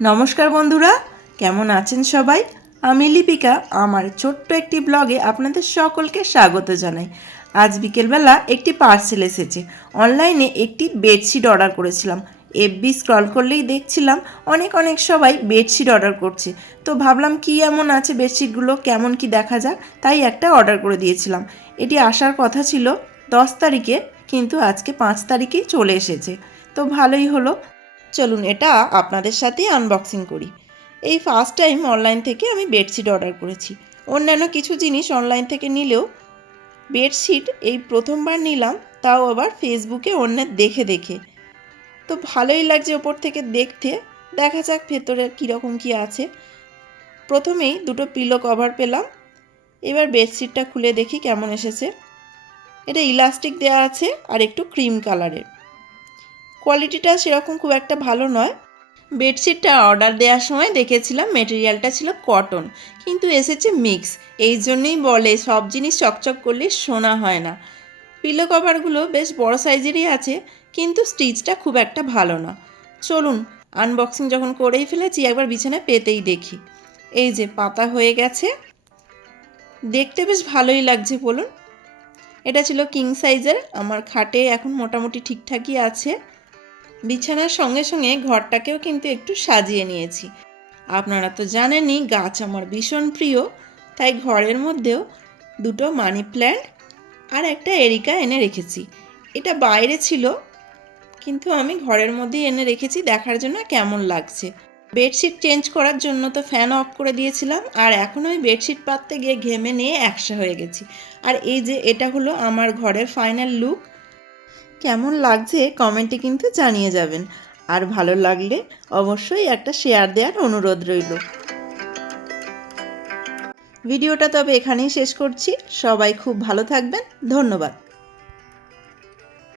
নমস্কার বন্ধুরা, কেমন আছেন সবাই? আমি লিপিকা আমার ছোট্ট একটি ব্লগে আপনাদের সকলকে স্বাগত জানাই। আজ বিকেলবেলা একটি পার্সেল এসেছে। অনলাইনে একটি বেডশিট অর্ডার করেছিলাম। এফবি স্ক্রল করলেই দেখছিলাম অনেক সবাই বেডশিট অর্ডার করছে। তো ভাবলাম কি এমন আছে বেডশিটগুলো, কেমন কি দেখা যাক, তাই একটা অর্ডার করে দিয়েছিলাম। এটি আসার কথা ছিল 10 তারিখে, কিন্তু আজকে 5 তারিখেই চলে এসেছে। তো ভালোই হলো। চলুন এটা আপনাদের সাথেই আনবক্সিং করি। এই ফার্স্ট টাইম অনলাইন থেকে আমি বেডশিট অর্ডার করেছি। অন্যান্য কিছু জিনিস অনলাইন থেকে নিলেও বেডশিট এই প্রথমবার নিলাম, তাও আবার ফেসবুকে অন্যের দেখে। তো ভালোই লাগছে ওপর থেকে দেখতে। দেখা যাক ভেতরে কীরকম কী আছে। প্রথমেই দুটো পিলো কভার পেলাম। এবার বেডশিটটা খুলে দেখি কেমন এসেছে। এটা ইলাস্টিক দেওয়া আছে আর একটু ক্রিম কালারের। কোয়ালিটিটা সেরকম খুব একটা ভালো নয়। বেডশিটটা অর্ডার দেওয়ার সময় দেখেছিলাম মেটেরিয়ালটা ছিল কটন, কিন্তু এসেছে মিক্স। এই জন্যই বলে সব জিনিস চকচক করলে সোনা হয় না। পিলো কভারগুলো বেশ বড় সাইজেরই আছে, কিন্তু স্টিচটা খুব একটা ভালো না। চলুন আনবক্সিং যখন করেই ফেলেছি একবার বিছানায় পেতেই দেখি। এই যে পাতা হয়ে গেছে, দেখতে বেশ ভালোই লাগছে বলুন। এটা ছিল কিং সাইজের। আমার খাটে এখন মোটামুটি ঠিকঠাকই আছে। বিছানার সঙ্গে সঙ্গে ঘরটাকেও কিন্তু একটু সাজিয়ে নিয়েছি। আপনারা তো জানেনই গাছ আমার ভীষণ প্রিয়, তাই ঘরের মধ্যেও দুটো মানি প্ল্যান্ট আর একটা এরিকা এনে রেখেছি। এটা বাইরে ছিল, কিন্তু আমি ঘরের মধ্যেই এনে রেখেছি দেখার জন্য কেমন লাগছে। বেডশিট চেঞ্জ করার জন্য তো ফ্যান অফ করে দিয়েছিলাম, আর এখন ওই বেডশিট পাততে গিয়ে ঘেমে নিয়ে একসা হয়ে গেছি। আর এই যে এটা হলো আমার ঘরের ফাইনাল লুক। কেমন লাগছে কমেন্টে কিন্তু জানিয়ে যাবেন। আর ভালো লাগলে অবশ্যই একটা শেয়ার দেওয়ার অনুরোধ রইল। ভিডিওটা তবে এখানেই শেষ করছি। সবাই খুব ভালো থাকবেন। ধন্যবাদ।